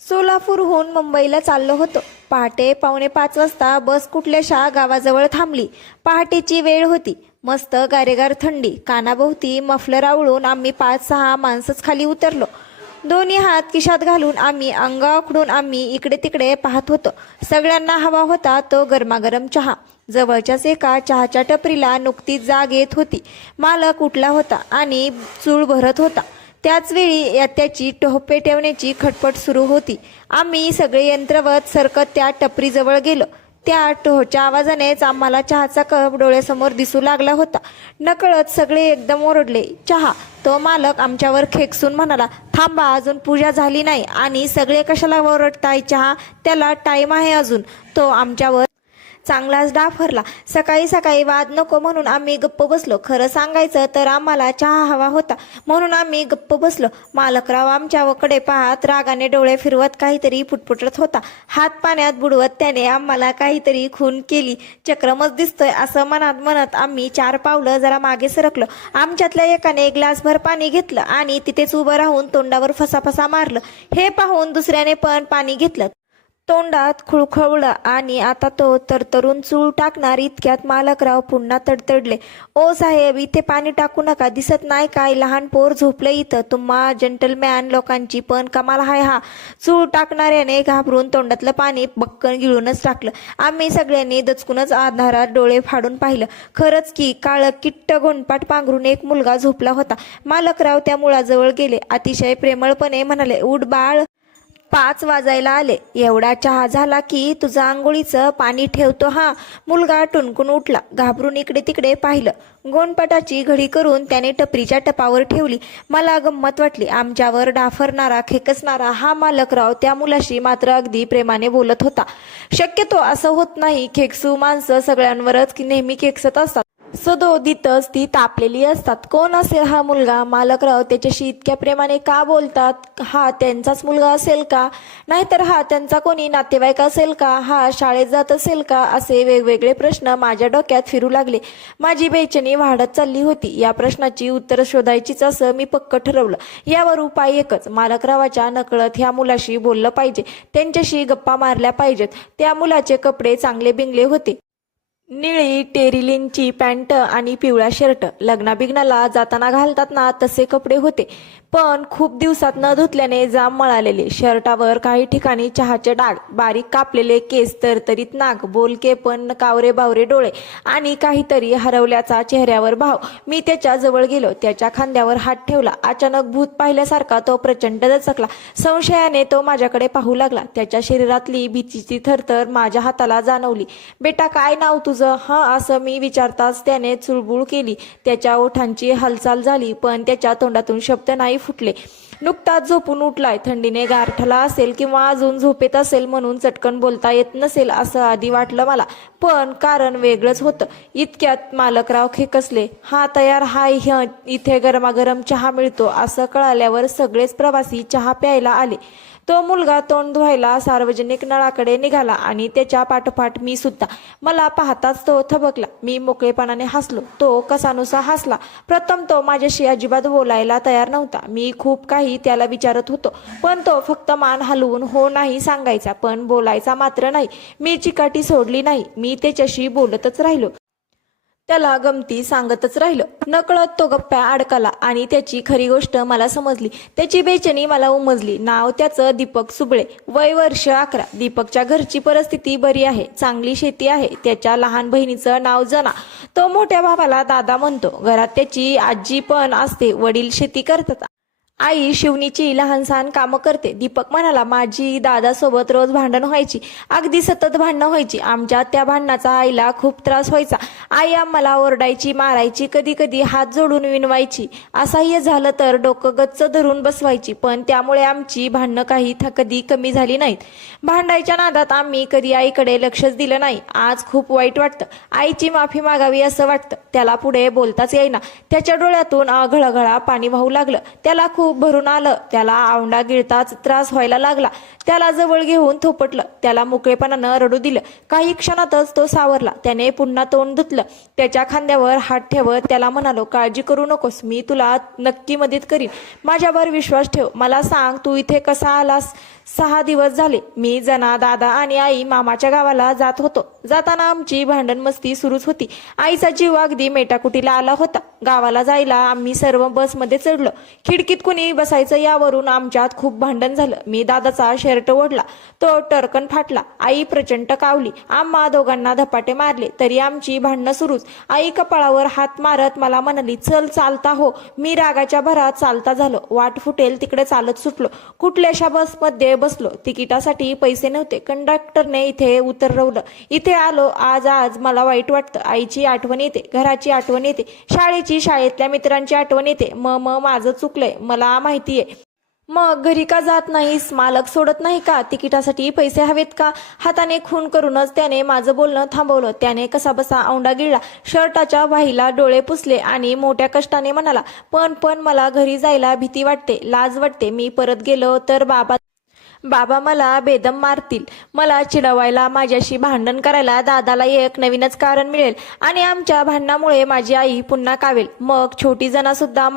सोलापूरहून मुंबईला चाललो होतो. पहाटे पावणे पाच वाजता बस कुठल्याशा गावाजवळ थांबली. पहाटेची वेळ होती. मस्त गारेगार थंडी कानाभोवती मफलर आवळून आम्ही पाच सहा माणसंच खाली उतरलो. दोन्ही हात खिशात घालून आम्ही अंगाकडून आम्ही इकडे तिकडे पाहत होतो. सगळ्यांना हवा होता तो गरमागरम चहा. जवळच्याच एका चहाच्या टपरीला नुकतीच जाग येत होती. मालक उठला होता आणि चूळ भरत होता. त्याचवेळी या- त्याची टोपे ठेवण्याची खटपट सुरू होती. आम्ही सगळे यंत्रवत सरकत त्या टपरीजवळ गेलो. त्या टोहच्या आवाजानेच आम्हाला चहाचा कप डोळ्यासमोर दिसू लागला होता. नकळत सगळे एकदम ओरडले. चहा. तो मालक आमच्यावर खेकसून म्हणाला थांबा अजून पूजा झाली नाही आणि सगळे कशाला ओरडताय चहा? त्याला टाईम आहे अजून. तो आमच्यावर चांगलाच डाफरला सकाळी सकाळी वाद नको म्हणून आम्ही गप्प बसलो. खरं सांगायचं तर आम्हाला चहा हवा होता. म्हणून आम्ही गप्प बसलो. मालकराव आमच्याकडे पाहत रागाने डोळे फिरवत काहीतरी फुटफुटत होता. हात पाण्यात बुडवत त्याने आम्हाला काहीतरी खून केली. चक्रमच दिसतोय असं मनात म्हणत आम्ही चार पावलं जरा मागे सरकलो. आमच्यातल्या एकाने ग्लासभर पाणी घेतलं आणि तिथेच उभं राहून तोंडावर फसाफसा मारलं. हे पाहून दुसऱ्याने पण पाणी घेतलं. तोंडात खुळखवलं आणि आता तो तरतरून चूळ टाकणार इतक्यात मालकराव पुन्हा तडतडले. ओ साहेब इथे पाणी टाकू नका दिसत नाही काय लहान पोर झोपलं इथं. तुम्हा जंटलमॅन लोकांची पण कमाल हाय हा. चूळ टाकणाऱ्याने घाबरून तोंडातलं पाणी बक्कन गिळूनच टाकलं. आम्ही सगळ्यांनी दचकूनच आधारात डोळे फाडून पाहिलं. खरंच की काळ किट्ट गोंडपाट पांघरून एक मुलगा झोपला होता. मालकराव त्या मुळाजवळ गेले. अतिशय प्रेमळपणे म्हणाले उठ बाळ पाच वाजायला आले. एवढा चहा झाला की तुझं आंघोळीचं पाणी ठेवतो हा. मुलगा टुनकून उठला. घाबरून इकडे तिकडे पाहिलं. गोंडपटाची घडी करून त्याने टपरीच्या टपावर ठेवली. मला गंमत वाटली. आमच्यावर डाफरणारा खेकसणारा हा मालकराव त्या मुलाशी मात्र अगदी प्रेमाने बोलत होता. शक्यतो असं होत नाही. खेकसू माणसं सगळ्यांवरच की नेहमी खेकसत असतात. सदोदितच ती तापलेली असतात. कोण असेल हा मुलगा? मालकराव त्याच्याशी इतक्या प्रेमाने का बोलतात? हा त्यांचाच मुलगा असेल का? नाहीतर हा त्यांचा कोणी नातेवाईक असेल का? हा शाळेत जात असेल का? असे वेगवेगळे प्रश्न माझ्या डोक्यात फिरू लागले. माझी बेचनी वाढत चालली होती. या प्रश्नाची उत्तर शोधायचीच असं मी पक्क ठरवलं. यावर उपाय एकच. मालकरावाच्या नकळत ह्या मुलाशी बोललं पाहिजे. त्यांच्याशी गप्पा मारल्या पाहिजेत. त्या मुलाचे कपडे चांगले बिंगले होते. निळी टेरिलिनची पॅन्ट आणि पिवळा शर्ट. लग्नाबिग्नाला जाताना घालतात ना तसे कपडे होते. पण खूप दिवसात न धुतल्याने जाम मळालेले. शर्टावर काही ठिकाणी चहाचे डाग बारीक कापलेले केस तरतरीत नाक बोलके पण कावरे बावरे डोळे आणि काहीतरी हरवल्याचा चेहऱ्यावर भाव. मी त्याच्याजवळ गेलो त्याच्या खांद्यावर हात ठेवला. अचानक भूत पाहिल्यासारखा तो प्रचंड दचकला. संशयाने तो माझ्याकडे पाहू लागला. त्याच्या शरीरातली भीतीची थरथर माझ्या हाताला जाणवली. बेटा काय नाव तुझं हा असं मी विचारताच त्याने चुळबुळ केली. त्याच्या ओठांची हालचाल झाली पण त्याच्या तोंडातून शब्द नाही फुटले. नुकताच झोपून उठलाय. थंडीने गारठला असेल किंवा अजून झोपेत असेल म्हणून चटकन बोलता येत नसेल असं आधी वाटलं मला. पण कारण वेगळंच होतं. इतक्यात मालकराव खेकसले हा तयार हाय ह्य इथे गरमागरम चहा मिळतो. असं कळाल्यावर सगळेच प्रवासी चहा प्यायला आले. तो मुलगा तोंड धुवायला सार्वजनिक नळाकडे निघाला आणि त्याच्या पाठोपाठ मी सुद्धा. मला पाहताच तो थबकला. मी मोकळेपणाने हसलो. तो कसानुसा हसला. प्रथम तो माझ्याशी अजिबात बोलायला तयार नव्हता. मी खूप काही त्याला विचारत होतो. पण तो फक्त मान हलवून हो नाही सांगायचा. पण बोलायचा मात्र नाही. मी चिकाटी सोडली नाही. मी त्याच्याशी बोलतच राहिलो. त्याला गमती सांगतच राहिलं. नकळत तो गप्प्या अडकला आणि त्याची खरी गोष्ट मला समजली. त्याची बेचनी मला उमजली. नाव त्याचं दीपक सुबळे. वय वर्ष अकरा. दीपकच्या घरची परिस्थिती बरी आहे. चांगली शेती आहे. त्याच्या लहान बहिणीचं नाव जना. तो मोठ्या भावाला दादा म्हणतो. घरात त्याची आजी पण असते. वडील शेती करतात. आई शिवनीची लहानसहान कामं करते. दीपक म्हणाला माझी दादासोबत रोज भांडण व्हायची. अगदी सतत भांडणं व्हायची. आमच्या त्या भांडणाचा आईला खूप त्रास व्हायचा. आई आम्हाला ओरडायची मारायची कधी कधी हात जोडून विनवायची. असह्य झालं तर डोकं गच्च धरून बसवायची. पण त्यामुळे आमची भांडणं काही कधी कमी झाली नाहीत. भांडायच्या नादात आम्ही कधी आईकडे लक्षच दिलं नाही. आज खूप वाईट वाटतं. आईची माफी मागावी असं वाटतं. त्याला पुढे बोलताच येईना. त्याच्या डोळ्यातून घळघळा पाणी वाहू लागलं. त्याला खूप खूप भरून आलं. त्याला आवंडा गिळताच त्रास व्हायला लागला. त्याला जवळ घेऊन थोपटलं. त्याला मोकळेपणानं रडू दिलं. काही क्षणातच तो सावरला. त्याने पुन्हा तोंड धुतलं. त्याच्या खांद्यावर हात ठेवत त्याला म्हणालो काळजी करू नकोस. मी तुला नक्की मदत करीन. माझ्यावर विश्वास ठेव. मला सांग तू इथे कसा आलास? सहा दिवस झाले. मी जना दादा आणि आई मामाच्या गावाला जात होतो. जाताना आमची भांडण मस्ती सुरूच होती. आईचा जीव अगदी मेटाकुटीला आला होता. गावाला जायला आम्ही सर्व बसमध्ये चढलो. खिडकीत कुणी बसायचं यावरून आमच्यात खूप भांडण झालं. मी दादाचा शर्ट ओढला. तो टरकन फाटला. आई प्रचंड कावली. आम्हा दोघांना धपाटे मारले. तरी आमची भांडणं सुरूच. आई कपाळावर हात मारत मला म्हणाली चल चालता हो. मी रागाच्या भरात चालता झालो. वाट फुटेल तिकडे चालत सुटलो. कुठल्याशा बसमध्ये बसलो. तिकिटासाठी पैसे नव्हते. कंडक्टरने इथे उतरवलं. इथे आलो. आज आज मला वाईट वाटतं. आईची आठवण येते. घराची आठवण येते. शाळेची शाळेतल्या मित्रांची आठवण येते. म म माझं चुकलंय. मला माहितीये मग घरी का जात नाहीस? मालक सोडत नाही का? तिकिटासाठी पैसे हवेत का? हाताने खून करूनच त्याने माझं बोलणं थांबवलं. त्याने कसा बसा औंडा गिळला. शर्टाच्या वाहीला डोळे पुसले आणि मोठ्या कष्टाने म्हणाला पण पण मला घरी जायला भीती वाटते. लाज वाटते. मी परत गेलो तर बाबा बाबा मला बेदम मारतील. मला चिडवायला माझ्याशी भांडण करायला दादाला एक नवीनच कारण मिळेल आणि आमच्या भांडणामुळे माझी आई पुन्हा कावेल. मग छोटी जना सुद्धा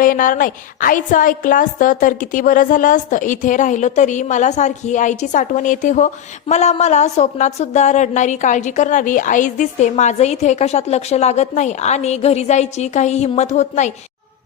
येणार नाही. आईचं ऐकलं असतं तर किती बरं झालं असतं. इथे राहिलो तरी मला सारखी आईचीच आठवण येते हो. मला मला स्वप्नात सुद्धा रडणारी काळजी करणारी आईच दिसते. माझं इथे कशात लक्ष लागत नाही आणि घरी जायची काही हिंमत होत नाही.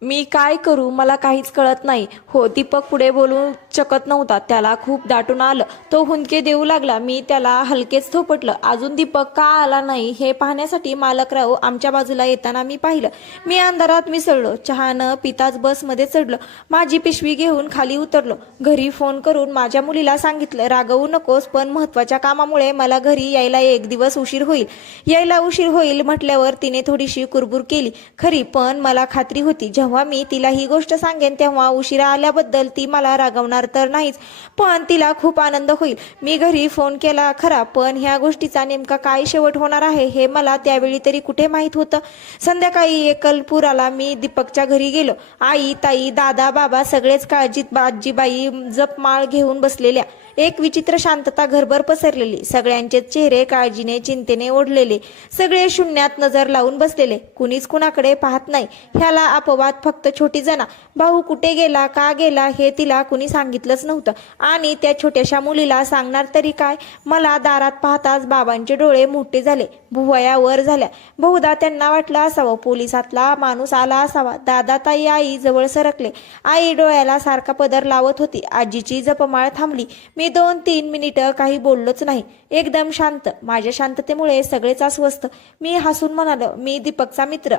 मी काय करू? मला काहीच कळत नाही. हो दीपक पुढे बोलू शकत नव्हता. त्याला खूप दाटून आलं. तो हुंदके देऊ लागला. मी त्याला हलकेच थोपटलं. अजून दीपक का आला नाही हे पाहण्यासाठी मालकराव आमच्या बाजूला येताना मी पाहिलं. मी अंधारात मिसळलो. चहा न पिताच बसमध्ये चढलो. माझी पिशवी घेऊन खाली उतरलो. घरी फोन करून माझ्या मुलीला सांगितलं रागवू नकोस पण महत्त्वाच्या कामामुळे मला घरी यायला एक दिवस उशीर होईल. यायला उशीर होईल? म्हटल्यावर तिने थोडीशी कुरबुर केली. खरी पण मला खात्री होती. जेव्हा मी तिला ही गोष्ट सांगेन तेव्हा उशिरा आल्याबद्दल ती मला रागवणार तर नाहीच. पण तिला खूप आनंद होईल. मी घरी फोन केला खरा पण ह्या गोष्टीचा नेमका काय शेवट होणार आहे हे मला त्यावेळी तरी कुठे माहीत होतं? संध्याकाळी एकलपुराला मी दीपकच्या घरी गेलो. आई ताई दादा बाबा सगळेच काळजीत आजीबाई जपमाळ घेऊन बसलेल्या. एक विचित्र शांतता घरभर पसरलेली. सगळ्यांचे चेहरे काळजीने चिंतेने ओढलेले. सगळे शून्यात नजर लावून बसलेले. कुणीच कुणाकडे पाहत नाही. ह्याला अपवाद फक्त छोटी जना. भाऊ कुठे गेला का गेला हे तिला कुणी सांगितलंच नव्हतं. आणि त्या छोट्याशा मुलीला सांगणार तरी काय? मला दारात पाहताच बाबांचे डोळे मोठे झाले भुवया वर झाल्या. बहुधा त्यांना वाटलं असावं पोलिसातला माणूस आला असावा. दादा ताई आई जवळ सरकले. आई डोळ्याला सारखा पदर लावत होती. आजीची जपमाळ थांबली. मी दोन तीन मिनिटं काही बोललोच नाही. एकदम शांत. माझ्या शांततेमुळे सगळेच अस्वस्थ. मी हसून म्हणालो मी दीपकचा मित्र.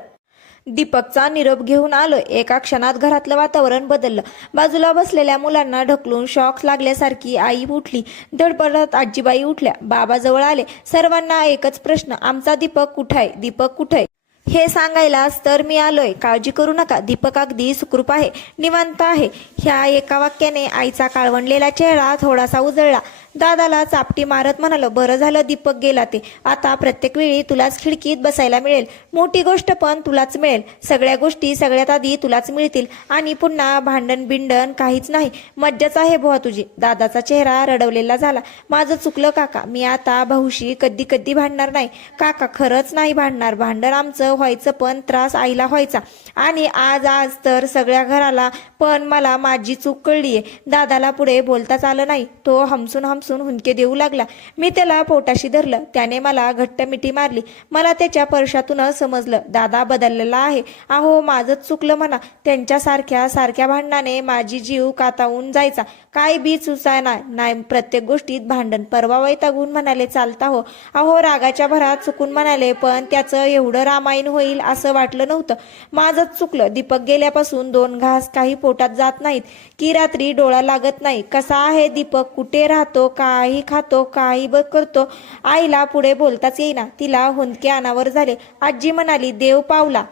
दीपकचा निरोप घेऊन आलो एका क्षणात घरातलं वातावरण बदललं. बाजूला बसलेल्या मुलांना ढकलून शॉक लागल्यासारखी आई उठली. धडपडत आजीबाई उठल्या. बाबाजवळ आले. सर्वांना एकच प्रश्न आमचा दीपक कुठाय दीपक कुठाय हे सांगायलाच तर मी आलोय. काळजी करू नका. दीपक अगदी सुखरूप आहे. निवांत आहे. ह्या एका वाक्याने आईचा काळवणलेला चेहरा थोडासा उजळला. दादाला चापटी मारत म्हणालो बरं झालं दीपक गेला ते. आता प्रत्येक वेळी तुलाच खिडकीत बसायला मिळेल. मोठी गोष्ट पण तुलाच मिळेल. सगळ्या गोष्टी सगळ्यात आधी तुलाच मिळतील. आणि पुन्हा भांडण बिंडण काहीच नाही. मज्जाच आहे बुवा तुझी. दादाचा चेहरा रडवलेला झाला. माझं चुकलं काका. मी आता भाऊशी कधी कधी भांडणार नाही. काका खरंच नाही भांडणार. भांडण आमचं व्हायचं पण त्रास आईला व्हायचा. आणि आज आज तर सगळ्या घराला पण मला माझी चूक कळलीये. दादाला पुढे बोलताच आलं नाही. तो हमसून हमसून हुंदके देऊ लागला. मी त्याला पोटाशी धरलं. त्याने मला घट्ट मिठी मारली. मला त्याच्या परशातूनच समजलं दादा बदललेला आहे. अहो माझंच चुकलं म्हणा. त्यांच्यासारख्या सारख्या सारख्या भांडणाने माझी जीव कातावून जायचा. काय बी सुचायना नाही प्रत्येक गोष्टीत भांडण परवा वैतागून म्हणाले चालता हो. अहो रागाच्या भरात चुकून म्हणाले पण त्याचं एवढं रामायण होईल असं वाटलं नव्हतं. माझंच चुकलं. दीपक गेल्यापासून दोन घास काही पोटात जात नाहीत. की रात्री डोळा लागत नाही. कसा आहे दीपक? कुठे राहतो? काही खातो काही ब करतो. आईला पुढे बोलताच येईना. तिला हुंदके अनावर झाले. आजी म्हणाली देव पावला.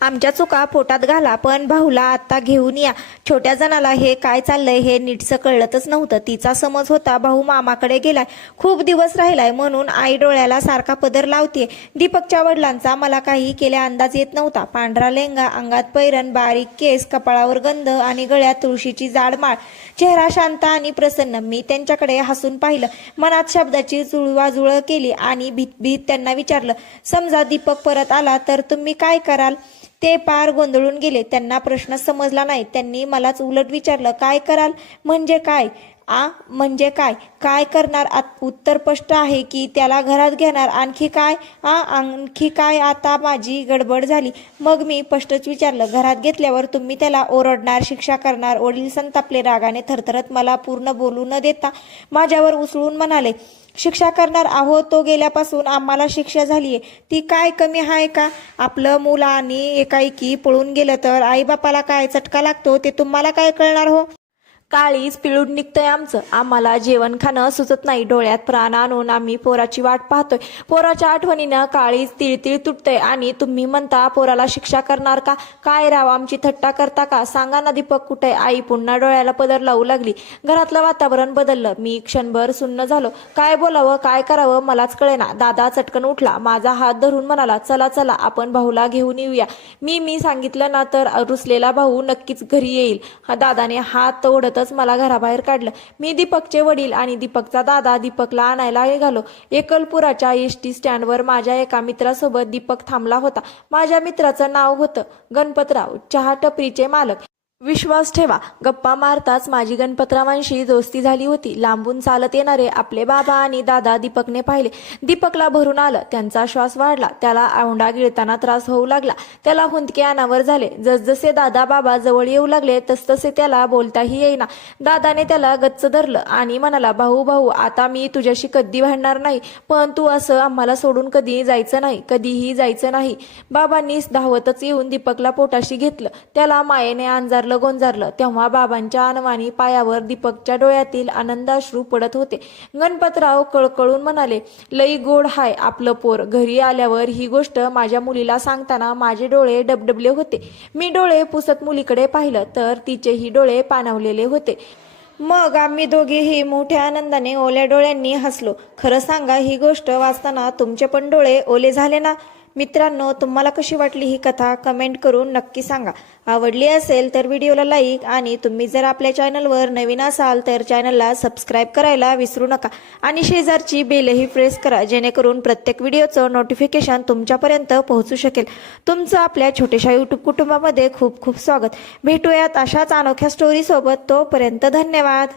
आमच्या चुका पोटात घाला पण भाऊला आता घेऊन या. छोट्या जणाला हे काय चाललंय हे नीटसं कळतच नव्हतं. तिचा समज होता भाऊ मामाकडे गेलाय. खूप दिवस राहिलाय म्हणून आई डोळ्याला सारखा पदर लावते दीपकच्या वडिलांचा मला काही केल्या अंदाज येत नव्हता. पांढरा लेंगा अंगात पैरण बारीक केस कपाळावर गंध आणि गळ्यात तुळशीची जाड माळ. चेहरा शांत आणि प्रसन्न. मी त्यांच्याकडे हसून पाहिलं. मनात शब्दाची जुळवाजुळ केली आणि भीत भीत त्यांना विचारलं समजा दीपक परत आला तर तुम्ही काय कराल? ते पार गोंधळून गेले. त्यांना प्रश्न समजला नाही. त्यांनी मलाच उलट विचारलं काय कराल? म्हणजे काय? आ म्हणजे काय? काय करणार? आत- उत्तर स्पष्ट आहे की त्याला घरात घेणार. आणखी काय? आ आणखी काय? आता माझी गडबड झाली. मग मी स्पष्टच विचारलं घरात घेतल्यावर तुम्ही त्याला ओरडणार शिक्षा करणार वडील संतापले रागाने थरथरत मला पूर्ण बोलू न देता माझ्यावर उसळून म्हणाले शिक्षा करणार आहो तो गेल्यापासून आम्हाला शिक्षा झालीये. ती काय कमी आहे का? आपलं मुलं आणि एकाएकी पळून गेलं तर आईबापाला काय चटका लागतो ते तुम्हाला काय कळणार हो? काळीच पिळून निघतंय आमचं. आम्हाला जेवण खाणं सुचत नाही. डोळ्यात प्राण आणून आम्ही पोराची वाट पाहतोय. पोराच्या आठवणीनं काळीच तिळतिळ तुटतंय. आणि तुम्ही म्हणता पोराला शिक्षा करणार का? काय राव आमची थट्टा करता का? सांगा ना दीपक कुठे? आई पुन्हा डोळ्याला पदर लावू लागली. घरातलं वातावरण बदललं. मी क्षणभर सुन्न झालो. काय बोलावं काय करावं मलाच कळेना. दादा चटकन उठला. माझा हात धरून म्हणाला चला चला आपण भाऊला घेऊन येऊया. मी मी सांगितलं ना तर रुसलेला भाऊ नक्कीच घरी येईल. हा दादाने हात ओढतच मला घराबाहेर काढलं. मी दीपकचे वडील आणि दीपकचा दादा दीपकला आणायला निघालो एकलपुराच्या एस टी स्टँडवर माझ्या एका मित्रासोबत दीपक थांबला होता. माझ्या मित्राचं नाव होतं गणपतराव चहा टपरीचे मालक. विश्वास ठेवा. गप्पा मारताच माझी गणपतरावांशी दोस्ती झाली होती. लांबून चालत येणारे आपले बाबा आणि दादा दीपकने पाहिले. दीपकला भरून आलं. त्यांचा श्वास वाढला. त्याला औंडा गिळताना त्रास होऊ लागला. त्याला हुंदके अनावर झाले. जसजसे दादा बाबा जवळ येऊ लागले तसतसे त्याला बोलताही येईना. दादाने त्याला गच्च धरलं आणि म्हणाला भाऊ भाऊ आता मी तुझ्याशी कधी भांडणार नाही. पण तू असं आम्हाला सोडून कधी जायचं नाही. कधीही जायचं नाही. बाबांनी धावतच येऊन दीपकला पोटाशी घेतलं. त्याला मायेने अंजारलं गोंजारलं तेव्हा बाबांच्या अनवाणी पायावर दीपकच्या डोळ्यातील आनंदाश्रू पडत होते. गणपतराव कळकळून म्हणाले लई गोड हाय आपलं पोर. घरी आल्यावर ही गोष्ट माझ्या मुलीला सांगताना माझे डोळे डबडबले होते. मी डोळे पुसत मुलीकडे पाहिलं तर तिचेही डोळे पाणावलेले होते. मग आम्ही दोघेही मोठ्या आनंदाने ओल्या डोळ्यांनी हसलो. खरं सांगा ही गोष्ट वाचताना तुमचे पण डोळे ओले झाले ना? मित्रांनो तुम्हाला कशी वाटली ही कथा? कमेंट करून नक्की सांगा. आवडली असेल तर व्हिडिओला लाईक आणि तुम्ही जर आपल्या चॅनलवर नवीन असाल तर चॅनलला सबस्क्राईब करायला विसरू नका. आणि शेजारची बेलही प्रेस करा जेणेकरून प्रत्येक व्हिडिओचं नोटिफिकेशन तुमच्यापर्यंत पोहोचू शकेल. तुमचं आपल्या छोट्याशा यूट्यूब कुटुंबामध्ये खूप खूप स्वागत. भेटूयात अशाच अनोख्या स्टोरीसोबत तोपर्यंत धन्यवाद.